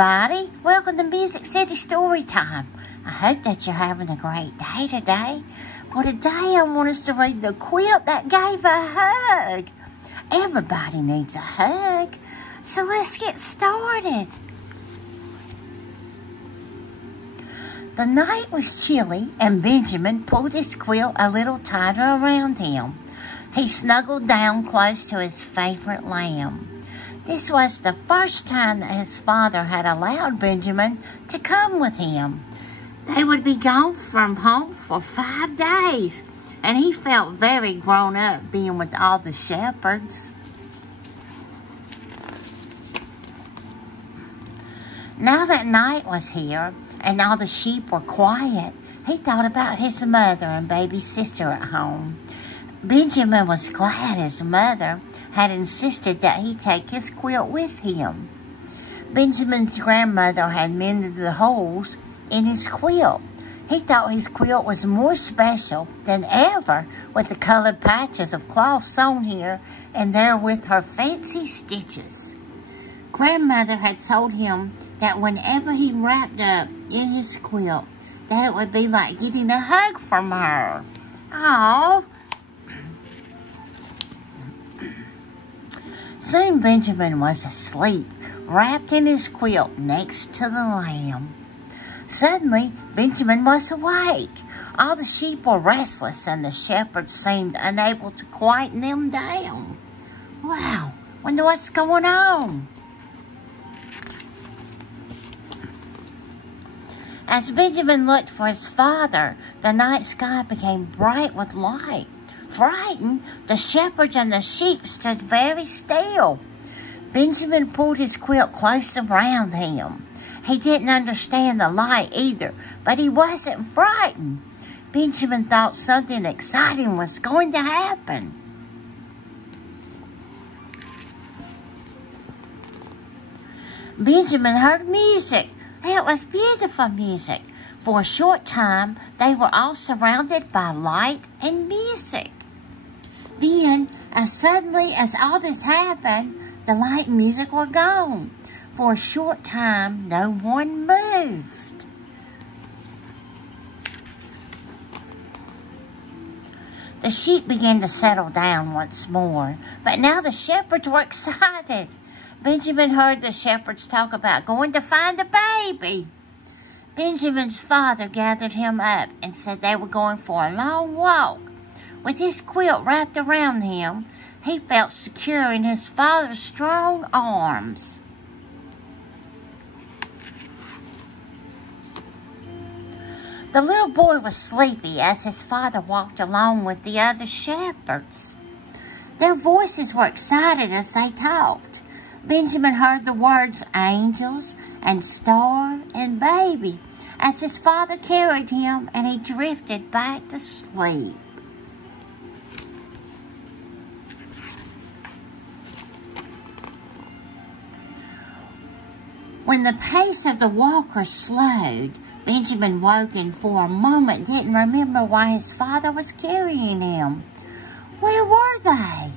everybody. Welcome to Music City Story Time. I hope that you're having a great day today. Well, today I want us to read The Quilt That Gave a Hug. Everybody needs a hug. So let's get started. The night was chilly and Benjamin pulled his quilt a little tighter around him. He snuggled down close to his favorite lamb. This was the first time that his father had allowed Benjamin to come with him. They would be gone from home for 5 days, and he felt very grown up being with all the shepherds. Now that night was here, and all the sheep were quiet, he thought about his mother and baby sister at home. Benjamin was glad his mother had insisted that he take his quilt with him. Benjamin's grandmother had mended the holes in his quilt. He thought his quilt was more special than ever with the colored patches of cloth sewn here and there with her fancy stitches. Grandmother had told him that whenever he wrapped up in his quilt, that it would be like getting a hug from her. Aww. Soon Benjamin was asleep, wrapped in his quilt next to the lamb. Suddenly, Benjamin was awake. All the sheep were restless and the shepherds seemed unable to quieten them down. Wow, wonder what's going on? As Benjamin looked for his father, the night sky became bright with light. Frightened, the shepherds and the sheep stood very still. Benjamin pulled his quilt close around him. He didn't understand the light either, but he wasn't frightened. Benjamin thought something exciting was going to happen. Benjamin heard music. It was beautiful music. For a short time, they were all surrounded by light and music. Then, as suddenly as all this happened, the light and music were gone. For a short time, no one moved. The sheep began to settle down once more, but now the shepherds were excited. Benjamin heard the shepherds talk about going to find a baby. Benjamin's father gathered him up and said they were going for a long walk. With his quilt wrapped around him, he felt secure in his father's strong arms. The little boy was sleepy as his father walked along with the other shepherds. Their voices were excited as they talked. Benjamin heard the words angels and star and baby as his father carried him and he drifted back to sleep. When the pace of the walkers slowed, Benjamin woke and for a moment didn't remember why his father was carrying him. Where were they?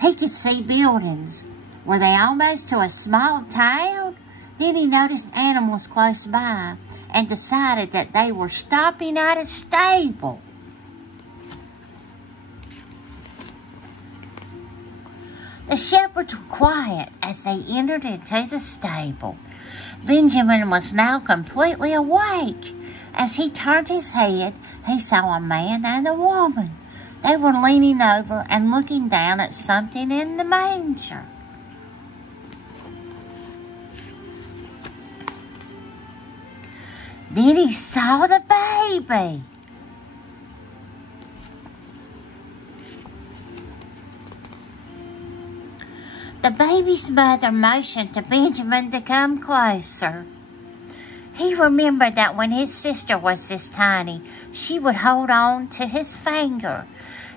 He could see buildings. Were they almost to a small town? Then he noticed animals close by and decided that they were stopping at a stable. The shepherds were quiet as they entered into the stable. Benjamin was now completely awake. As he turned his head, he saw a man and a woman. They were leaning over and looking down at something in the manger. Then he saw the baby. The baby's mother motioned to Benjamin to come closer. He remembered that when his sister was this tiny, she would hold on to his finger.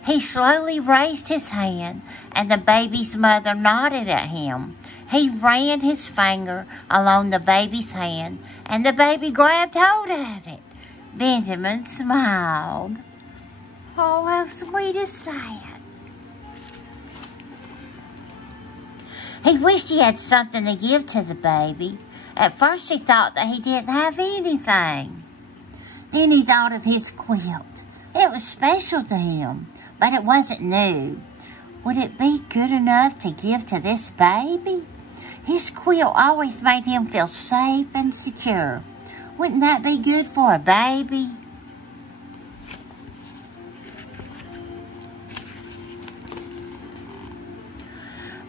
He slowly raised his hand, and the baby's mother nodded at him. He ran his finger along the baby's hand, and the baby grabbed hold of it. Benjamin smiled. Oh, how sweet is that? He wished he had something to give to the baby. At first he thought that he didn't have anything. Then he thought of his quilt. It was special to him, but it wasn't new. Would it be good enough to give to this baby? His quilt always made him feel safe and secure. Wouldn't that be good for a baby?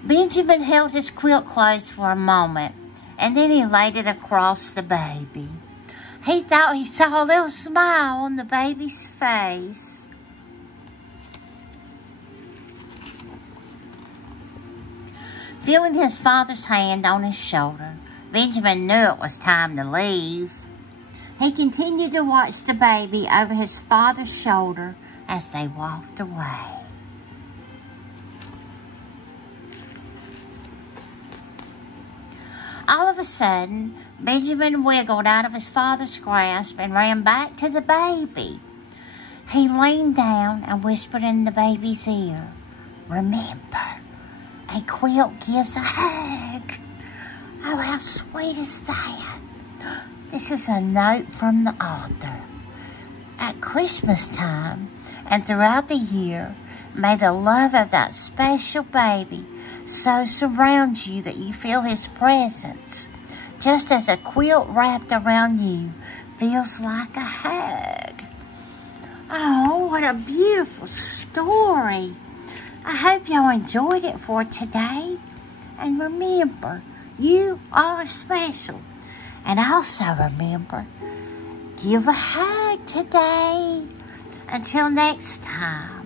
Benjamin held his quilt closed for a moment, and then he laid it across the baby. He thought he saw a little smile on the baby's face. Feeling his father's hand on his shoulder, Benjamin knew it was time to leave. He continued to watch the baby over his father's shoulder as they walked away. All of a sudden, Benjamin wiggled out of his father's grasp and ran back to the baby. He leaned down and whispered in the baby's ear, "Remember, a quilt gives a hug." Oh, how sweet is that? This is a note from the author. At Christmas time and throughout the year, may the love of that special baby so surround you that you feel his presence, just as a quilt wrapped around you feels like a hug. Oh, what a beautiful story. I hope y'all enjoyed it for today. And remember, you are special. And also remember, give a hug today. Until next time.